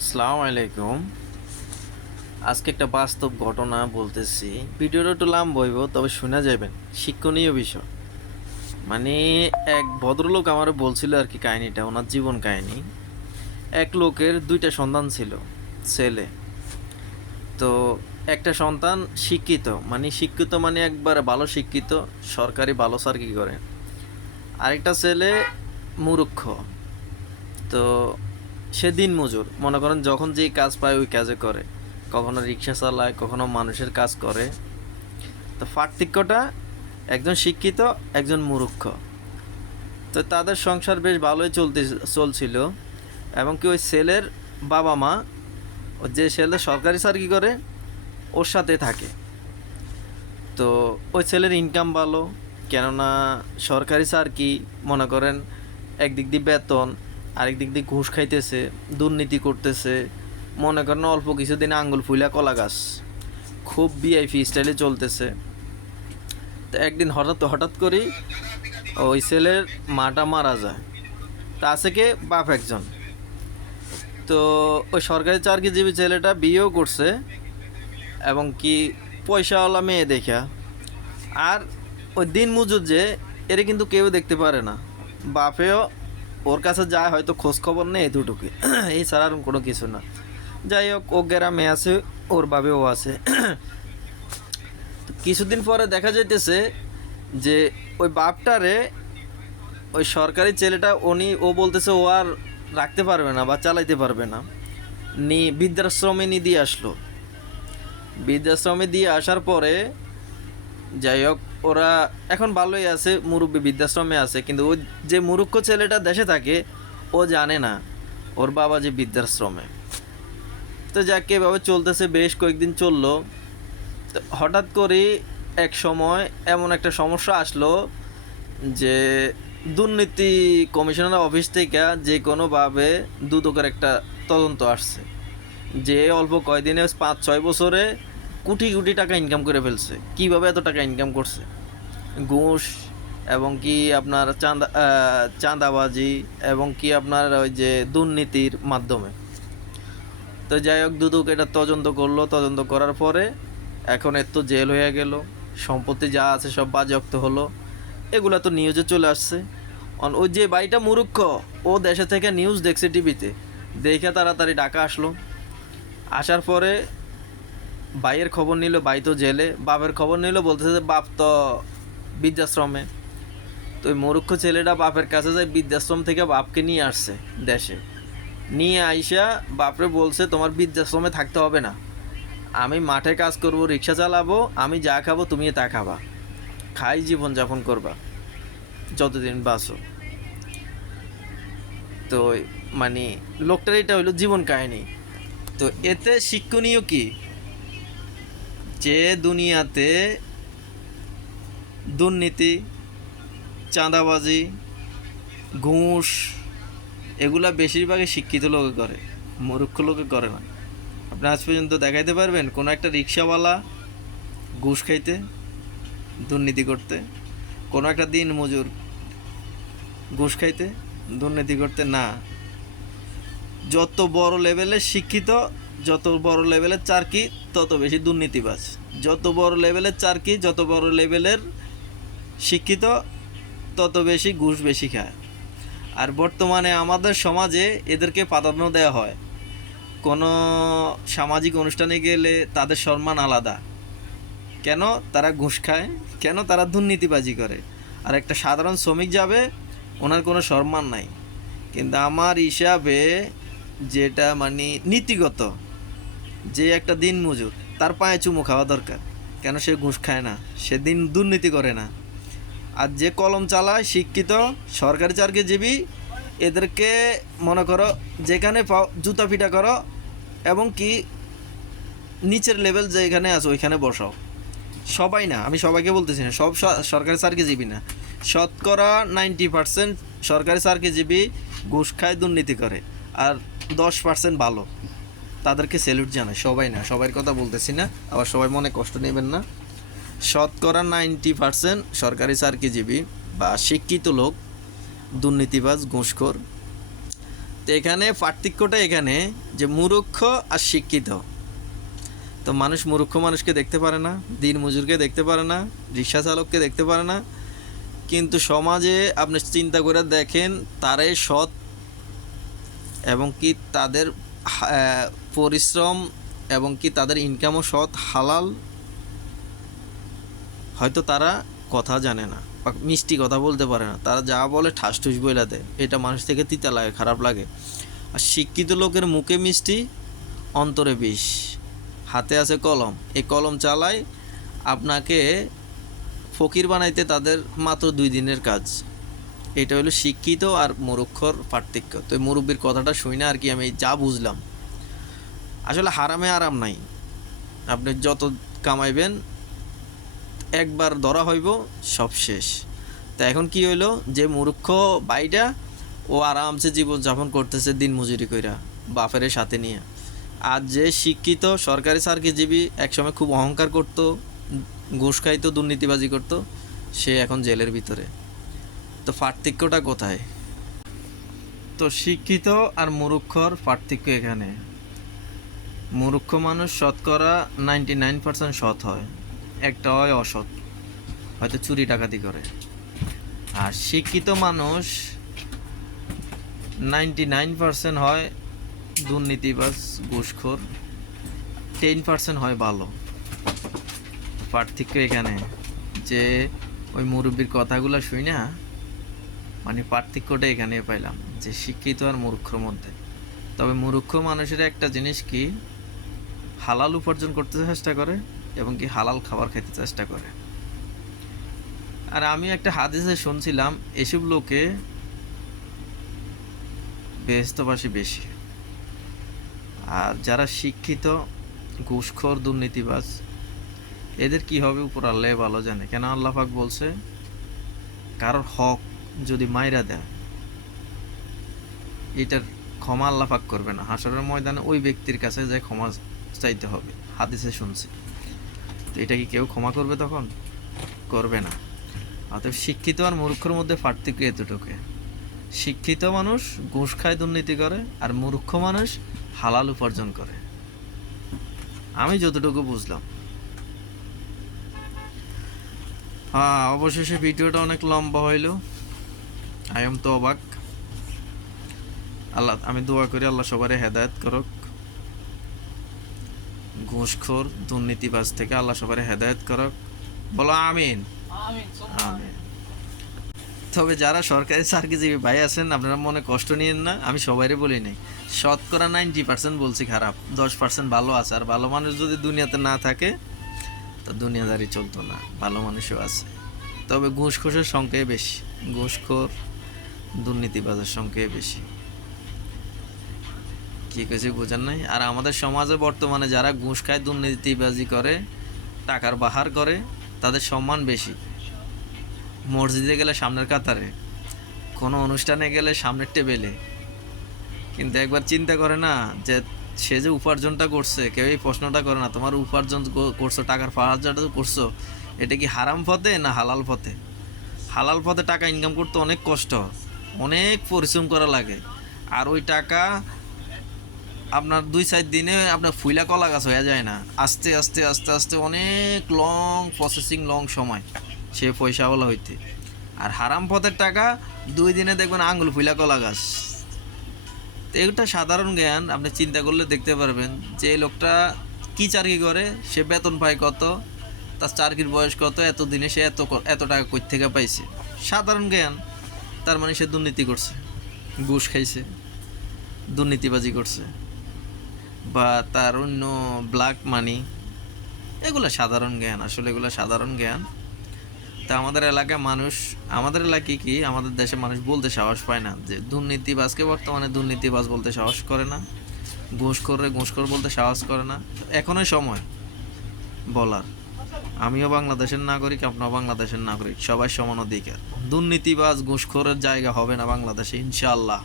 আসসালামু আলাইকুম। আজকে একটা বাস্তব ঘটনা বলতেছি। ভিডিওটা একটু লম্বা হইব, তবে শোনা যাবেন, শিক্ষণীয় বিষয়। মানে এক ভদ্রলোক আমার বলছিল আর কি কাহিনীটা, ওনার জীবন কাহিনী। এক লোকের দুইটা সন্তান ছিল, ছেলে। তো একটা সন্তান শিক্ষিত, মানে একবারে ভালো শিক্ষিত, সরকারি ভালো চাকরি করে। আরেকটা ছেলে মূর্খ। তো সে দিন মজুর, মনে করেন যখন যেই কাজ পায় ওই কাজে করে, কখনো রিক্সা চালায়, কখনো মানুষের কাজ করে। তো পার্থক্যটা, একজন শিক্ষিত, একজন মূর্খ। তো তাদের সংসার বেশ ভালোই চলছিল। এবং কি ওই ছেলের বাবা মা, ও যে ছেলে সরকারি চাকরি করে ওর সাথে থাকে। তো ওই ছেলের ইনকাম ভালো, কেননা সরকারি চাকরি, মনে করেন একদিক দিয়ে বেতন, আরেক দিক দিয়ে ঘুষ খাইতেছে, দুর্নীতি করতেছে। মনে করেন অল্প কিছুদিন আঙ্গুল ফুলা কলা গাছ, খুব ভিআইপি স্টাইলে চলতেছে। তো একদিন হঠাৎ হঠাৎ করেই ওই ছেলের মাটা মারা যায়। তা আছে কে বাপ একজন। তো ওই সরকারি চাকরিজীবী ছেলেটা বিয়েও করছে, এবং কি পয়সাওয়ালা মেয়ে দেখা। আর ওই দিন মজুর যে, এর কিন্তু কেউ দেখতে পারে না। বাপেও ওর কাছে যায়, হয়তো খোঁজ খবর নেই এতটুকু, এই ছাড়া আর কোনো কিছু না। যাই হোক, ও গ্রামে আছে, ওর বাবেও আছে। তো কিছুদিন পরে দেখা যাইতেছে যে ওই বাপটারে ওই সরকারি ছেলেটা ও বলতেছে ও আর রাখতে পারবে না বা চালাইতে পারবে না, বৃদ্ধাশ্রমে নিয়ে দিয়ে আসলো। বৃদ্ধাশ্রমে দিয়ে আসার পরে, যাই হোক, ওরা এখন ভালোই আছে, মুরব্বী বৃদ্ধাশ্রমে আছে। কিন্তু ওই যে মূর্খ ছেলেটা দেশে থাকে, ও জানে না ওর বাবা যে বৃদ্ধাশ্রমে। তো যাকে এভাবে চলতেছে, বেশ কয়েকদিন চললো। তো হঠাৎ করে এক সময় এমন একটা সমস্যা আসলো যে দুর্নীতি কমিশনার অফিস থেকে যে কোনোভাবে দুদকের একটা তদন্ত আসছে, যে অল্প কয়দিনে 5-6 বছরে কোটি কোটি টাকা ইনকাম করে ফেলছে। কিভাবে এত টাকা ইনকাম করছে? ঘুষ, এবং কি আপনার চাঁদাবাজি, এবং কি আপনার ওই যে দুর্নীতির মাধ্যমে। তো যাই হোক, দুদক এটা তদন্ত করলো। তদন্ত করার পরে এখন এত জেল হয়ে গেল, সম্পত্তি যা আছে সব বাজেয়াপ্ত হলো। এগুলা তো নিউজে চলে আসছে। ওই যে ভাইটা মূর্খ, ও দেশে থেকে নিউজ দেখছে টিভিতে, দেখে তাড়াতাড়ি ঢাকা আসলো। আসার পরে ভাইয়ের খবর নিল, ভাই তো জেলে। বাপের খবর নিল, বলতেছে যে বাপ তো বৃদ্ধাশ্রমে। তো ওই মূর্খ ছেলেটা বাপের কাছে যায়, বৃদ্ধাশ্রম থেকে বাপকে নিয়ে আসছে দেশে। নিয়ে আইসা বাপরে বলছে, তোমার বৃদ্ধাশ্রমে থাকতে হবে না, আমি মাঠে কাজ করব, রিক্সা চালাবো, আমি যা খাবো তুমি তা খাবা, খাই জীবনযাপন করবা যতদিন বাঁচো। তো মানে লোকটার এটা হইলো জীবন কাহিনী। তো এতে শিক্ষণীয় কি, যে দুনিয়াতে দুর্নীতি, চাঁদাবাজি, ঘুষ, এগুলা বেশিরভাগই শিক্ষিত লোকে করে, মূর্খ লোকে করে না। আপনি আজ পর্যন্ত দেখাইতে পারবেন কোনো একটা রিক্সাওয়ালা ঘুষ খাইতে, দুর্নীতি করতে? কোনো একটা দিন মজুর ঘুষ খাইতে, দুর্নীতি করতে? না। যত বড় লেভেলের শিক্ষিত, যত বড় লেভেলের চাকরি, তত বেশি দুর্নীতিবাজ। যত বড় লেভেলের চাকরি, যত বড় লেভেলের শিক্ষিত, তত বেশি ঘুষ বেশি খায়। আর বর্তমানে আমাদের সমাজে এদেরকে প্রাধান্য দেওয়া হয়। কোনো সামাজিক অনুষ্ঠানে গেলে তাদের সম্মান আলাদা। কেন? তারা ঘুষ খায়, কেন? তারা দুর্নীতিবাজি করে। আর একটা সাধারণ শ্রমিক যাবে, ওনার কোনো সম্মান নাই। কিন্তু আমার হিসাবে, যেটা নীতিগত, যে একটা দিন মজুর, তার পায়ে চুমু খাওয়া দরকার। কেন? সে ঘুষ খায় না, সে দুর্নীতি করে না। আর যে কলম চালায়, শিক্ষিত সরকারি চাকরিজীবী, এদেরকে মনে করো যেখানে পাও জুতা পিটা করো, এবং কি নিচের লেভেল যেখানে আছে ওইখানে বসাও। সবাই না, আমি সবাইকে বলতেছি না, সব সরকারি চাকরিজীবী না। শতকরা 90% সরকারি চাকরিজীবী ঘুষ খায়, দুর্নীতি করে। আর 10% ভালো, তাদেরকে স্যালুট জানায়। সবাই না, সবার কথা বলতেছি না, আবার সবাই মনে কষ্ট নেবেন না। শতকরা 90% সরকারি চাকরিজীবী বা শিক্ষিত লোক দুর্নীতিবাজ, ঘুষখোর। তো এখানে পার্থক্যটা এখানে যে মূর্খ আর শিক্ষিত। তো মানুষ মূর্খ মানুষকে দেখতে পারে না, দিন মজুরকে দেখতে পারে না, রিক্সা চালককে দেখতে পারে না, কিন্তু সমাজে আপনি চিন্তা করে দেখেন তারাই সৎ এবং কি তাদের পরিশ্রম এবং কি তাদের ইনকামও সৎ হালাল, হয়তো তারা কথা জানে না বা মিষ্টি কথা বলতে পারে না, তারা যা বলে ঠাস ঠুস বইলা দেয়, এটা মানুষ থেকে তিতা লাগে, খারাপ লাগে। আর শিক্ষিত লোকের মুখে মিষ্টি, অন্তরে বিষ, হাতে আছে কলম, এই কলম চালায় আপনাকে ফকির বানাইতে তাদের মাত্র 2 দিনের কাজ। এটা হলো শিক্ষিত আর মূর্খর পার্থক্য। তো এই মুরব্বীর কথাটা শুই না আর কি আমি যা বুঝলাম, আসলে হারামে আরাম নাই। আপনি যত কামাইবেন একবার ধরা হইব, সব শেষ। তো এখন কি হইলো, যে মূর্খ ভাইটা ও আরামসে জীবনযাপন করতেছে দিন মজুরি কইরা বাপের সাথে নিয়ে। আর যে শিক্ষিত সরকারি চাকরিজীবী একসময় খুব অহংকার করতো, ঘুষ খাইতো, দুর্নীতিবাজি করতো, সে এখন জেলের ভিতরে। তো পার্থক্যটা কোথায়? তো শিক্ষিত আর মূর্খর পার্থক্য এখানে, মূর্খ মানুষ শতকরা 99% সৎ হয়, একটা হয় অসৎ, হয়তো চুরি ডাকাতি করে। আর শিক্ষিত মানুষ 99% হয় দুর্নীতিবাজ, ঘুষখোর, 10% হয় ভালো। পার্থক্য এখানে যে ওই মুরব্বীর কথাগুলো শুই না, মানে পার্থক্যটা এখানে পাইলাম যে শিক্ষিত আর মূর্খর মধ্যে। তবে মূর্খ মানুষের একটা জিনিস কি, হালাল উপার্জন করতে চেষ্টা করে এবং কি হালাল খাবার খেতে চেষ্টা করে। আর আমি একটা হাদিসে শুনছিলাম এসব লোকে বেহেশতবাসী বেশি। আর যারা শিক্ষিত, ঘুষখোর, দুর্নীতিবাজ, এদের কি হবে উপর আল্লাহ ভালো জানে। কেন আল্লাহ পাক বলছে, কারোর হক যদি মাইরা দেয় এটার ক্ষমা আল্লাহ পাক করবে না, হাসরের ময়দানে ওই ব্যক্তির কাছে যে ক্ষমা চাইতে হবে, হাদিসে শুনছি। তো এটা কি কেউ ক্ষমা করবে? তখন করবে না। অতএব শিক্ষিত আর মূর্খর মধ্যে পার্থক্য এতটুকু, শিক্ষিত মানুষ ঘুষ খায়, দুর্নীতি করে, আর মূর্খ মানুষ হালাল উপার্জন করে, আমি যতটুকু বুঝলাম। হ্যাঁ, অবশেষে ভিডিওটা অনেক লম্বা হইল, আই এম তো অবাক। আল্লাহ, আমি দোয়া করি আল্লাহ সবারই হেদায়েত করুক, ঘুষখোর দুর্নীতিবাজ থেকে আল্লাহ সবারই হেদায়েত করুক, বলো আমিন। আমিন। তবে যারা সরকারি চাকরিজীবী ভাই আছেন, আপনারা মনে কষ্ট নিয়েন না, আমি সবাইরে বলি নাই, শতকরা 90% বলছি খারাপ, 10% ভালো আছে। আর ভালো মানুষ যদি দুনিয়াতে না থাকে তো দুনিয়াদারি চলতো না, ভালো মানুষও আছে। তবে ঘুষখোরের সংখ্যাই বেশি, ঘুষখোর দুর্নীতিবাজের সংখ্যাই বেশি। কি কিছু বোঝার নাই। আর আমাদের সমাজে বর্তমানে যারা ঘুষ খায়, দুর্নীতিবাজি করে, টাকার বাহার করে, তাদের সম্মান বেশি। মসজিদে গেলে সামনের কাতারে, কোনো অনুষ্ঠানে গেলে সামনের টেবিলে, কিন্তু একবার চিন্তা করে না যে সে যে উপার্জনটা করছে, কেউ এই প্রশ্নটা করে না, তোমার উপার্জন করছো, টাকার পাহাড়টা করছো, এটা কি হারাম পথে না হালাল পথে? হালাল পথে টাকা ইনকাম করতে অনেক কষ্ট, অনেক পরিশ্রম করা লাগে। আর ওই টাকা আপনার 2-4 দিনে আপনার ফুইলা কলা গাছ হয়ে যায় না, আস্তে আস্তে আস্তে আস্তে অনেক লং প্রসেসিং, লং সময় সে পয়সাওয়ালা হইতে। আর হারাম পথের টাকা 2 দিনে দেখবেন আঙ্গুল ফুইলা কলা গাছ। তো এটা সাধারণ জ্ঞান, আপনি চিন্তা করলে দেখতে পারবেন যে লোকটা কি চাকরি করে, সে বেতন পায় কত, তার চাকরির বয়স কত, এত দিনে সে এত টাকা কই থেকে পাইছে। সাধারণ জ্ঞান। তার মানে সে দুর্নীতি করছে, ঘুষ খাইছে, দুর্নীতিবাজি করছে, বা তার অন্য ব্ল্যাক মানি, এগুলো সাধারণ জ্ঞান। আসলে এগুলো সাধারণ জ্ঞান। তা আমাদের এলাকায় মানুষ, আমাদের এলাকায় কি, আমাদের দেশে মানুষ বলতে সাহস পায় না যে দুর্নীতিবাজকে বর্তমানে দুর্নীতিবাজ বলতে সাহস করে না, ঘুষখোর বলতে সাহস করে না। এখনই সময় বলার, আমিও বাংলাদেশের নাগরিক, আপনাও বাংলাদেশের নাগরিক, সবাই সমান অধিকার। দুর্নীতিবাজ ঘুষখোরের জায়গা হবে না বাংলাদেশে, ইনশাআল্লাহ।